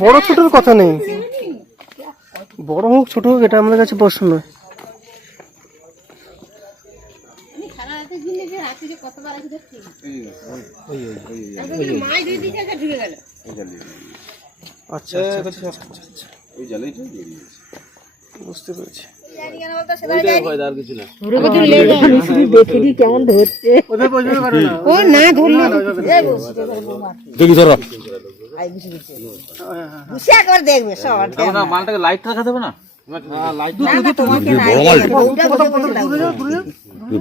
বড় ছোটর কথা নেই, বড় হোক ছোট হোক এটা আমাদের কাছে প্রশ্ন নয়। আচ্ছা বুঝতে পেরেছি। কেমন ধরছে দেখবে মালটাকে লাইট রাখা দেবে না,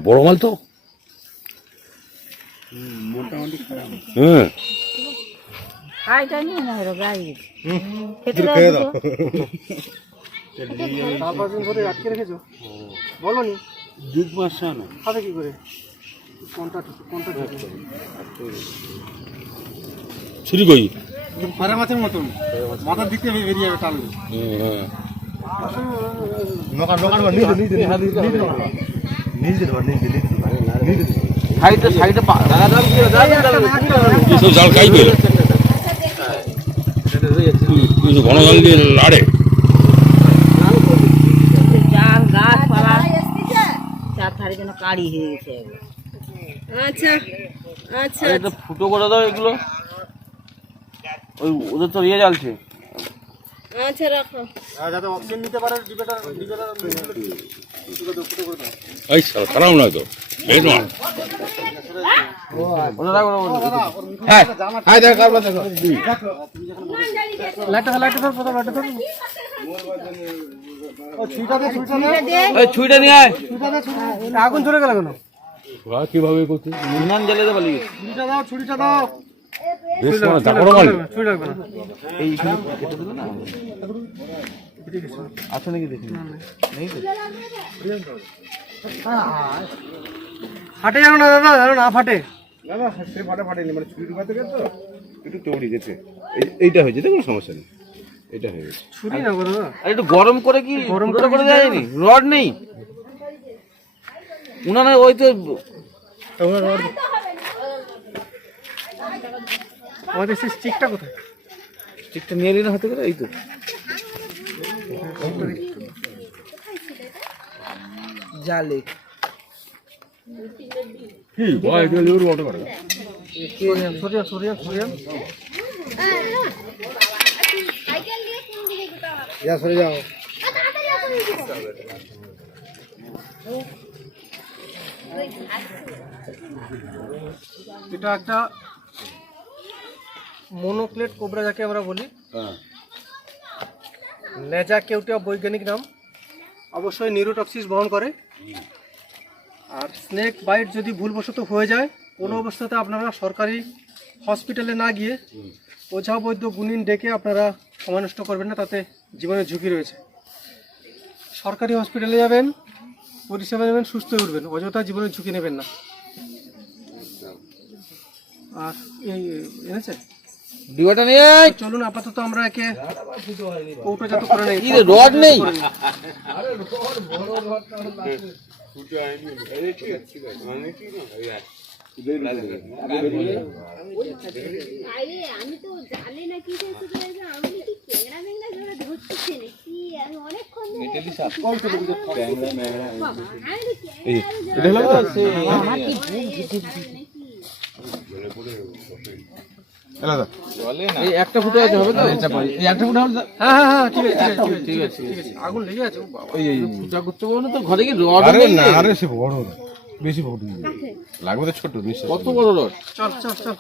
বড় মাল তো মোটামুটি আটকে রেখেছো বলো নি দুধ মাছ না খাবে কি করে? ছুরি কই ফারা মাছের মতন মাথার দিক থেকে বেরিয়ে যাবে টালু। জাল খাই পেল ঘন জাল দিয়ে লাড়ে কাড়ি হয়ে গেছে। আচ্ছা আচ্ছা এটা ফুটো করে দাও এগুলো, ওই ওদের তো ইয়ে জ্বালছে। আচ্ছা রাখো, যাতে অক্সিজেন নিতে পারে ডিবেটা এই সারা খারাপ না তো এই না হ্যাঁ হ্যাঁ দেখো কারবা দেখো লাইটটা ধর পড়া লাইটটা ধর ও ছুরিটা দে এই ছুরিটা নিয়ে আয়। আগুন ধরে গেল কেন? কিভাবে করতে উনান জ্বালিয়ে দে বলি। ছুরিটা দাও বেশ না তারপর মাল ছুরি লাগবে না। এই কেটে দিল না আছে নাকি দেখি নেই তো ফাটে জানো না দাদা, জানো না ফাটে না না সে ফাটেনি মানে ছুরি ঢুকাতে গেছে তো একটু তৌড়ি গেছে, এইটা হয়েছে কোনো সমস্যা নেই, এটা হয়ে গেছে। ছুরি না গো দাদা, আর একটু গরম করে কি গরম করে দেওয়া যায়নি? রড নেই উনানে, ওই তো আমাদের সেই স্টিকটা কোথায়? স্টিকটা নিয়ে নিলে হাতে করে, এই তো জালে কি ভাই গেলে ওর অটো করে সরে যাও। এটা একটা মনোক্লেট কোবরা যাকে আমরা বলি, লেজা কেউটিয়া বৈজ্ঞানিক নাম, অবশ্যই নিউরোটক্সিস বহন করে। আর স্নেক বাইট যদি ভুলবশত হয়ে যায়, কোনো অবস্থাতে আপনারা সরকারি হসপিটালে না গিয়ে ওঝা বৈদ্য গুণিন ডেকে আপনারা সময় নষ্ট করবেন না, তাতে জীবনের ঝুঁকি রয়েছে। সরকারি হসপিটালে যাবেন, পরিষেবা নেবেন, সুস্থ হয়ে উঠবেন, অযথা জীবনের ঝুঁকি নেবেন না। আর এই এনেছে ডিবাটা নিয়ে চলুন আপাতত আমরা একে কৌটোজাত করে নেই। রড নেই আমি তো জানি না কি আমি কি ক্যামেরা ম্যাংরা ধরে ধরতেছি নাকি, আমি অনেকক্ষণ একটা ফুটো আছে, হবে তো? একটা ফুটো হবে? হ্যাঁ হ্যাঁ ঠিক আছে ঠিক আছে ঠিক আছে। আগুন লেগে আছে পূজা করতে পারবো না তো, ঘরে কি রড না আরে সে বড় বেশি বড় লাগবে তো ছোট নিশ্চয়। কত বড় রড? চল চল চল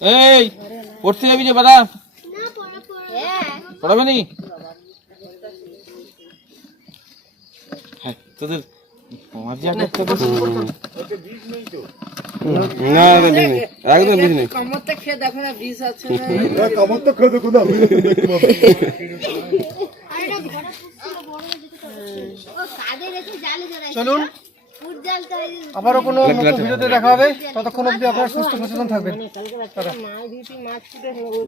এই পড়তে যাবি যে বাদা? পড়াবে নি? তোদের মজা করতে না একদম বীজ নেই। কমরটা খেয়ে দেখো না বীজ আছে কমর তো খেয়ে দেখো না। চলুন আবারও কোনো নতুন ভিডিওতে দেখা হবে, ততক্ষণ অবধি আপনারা সুস্থ সচেতন থাকবেন।